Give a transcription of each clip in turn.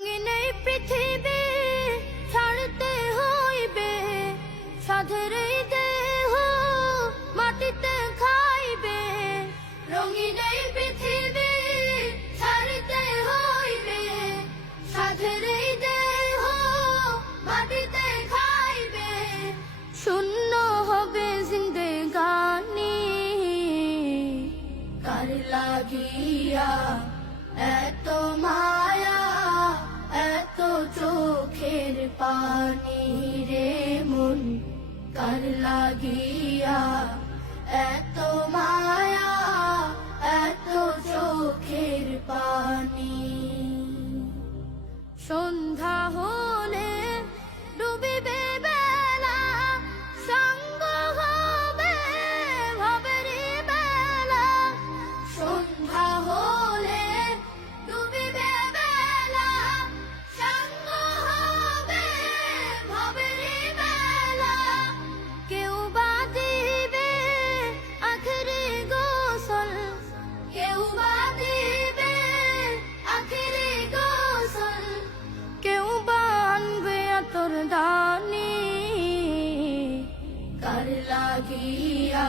রঙিন এই পৃথিবী ছাড়তে হইবে, সাধের এই দেহ মাটিতে খাইবে। রঙিন এই পৃথিবী ছাড়তে হইবে, সাধের এই দেহ মাটিতে খাইবে। শূন্য হবে জিন্দেগানি, কার লাগিয়া এত মায়া, এত চোখের পানি রে মন, কার লাগিয়া এত মায়া, এত চোখের পানি। সন্ধ্যা হলে ডুবিবে বেলা, সঙ্গ হবে ভবেরই বেলা। সন্ধ্যা হলে ডুবিবে বেলা, সঙ্গ হবে ভবেরই বেলা। কেউ বা দিবে আখেরি গোসল, কেউ বা দিবে আখেরি গোসল। কেউ বা আনবে আতর দানি, কার লাগিয়া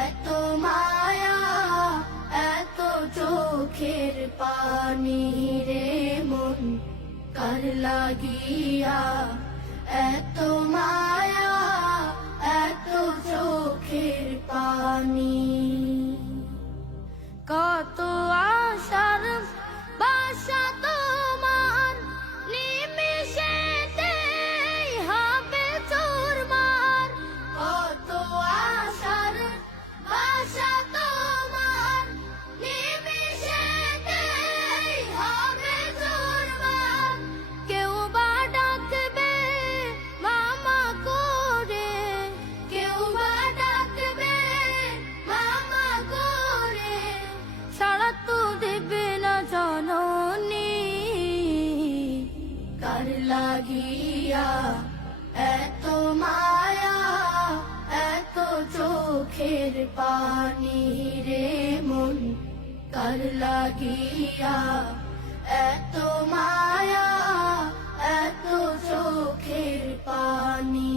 এত মায়া, এত চোখের পানি রে মন, কার লাগিয়া এত মায়া, এত চোখের পানি। কত আশার বাসা তোমার নিমিষেতেই হবে চুরমার। কত আশার বাসা তোমার নিমিষেতেই হবে চুরমার। কেউ বা ডাকবে মামা করে, কেউ বা ডাকবে মামা করে। সাড়া তো দেবে না জননী, কার লাগিয়া এত মায়া, এত চোখের পানি রে মন, কার লাগিয়া এত মায়া, এত চোখের পানি।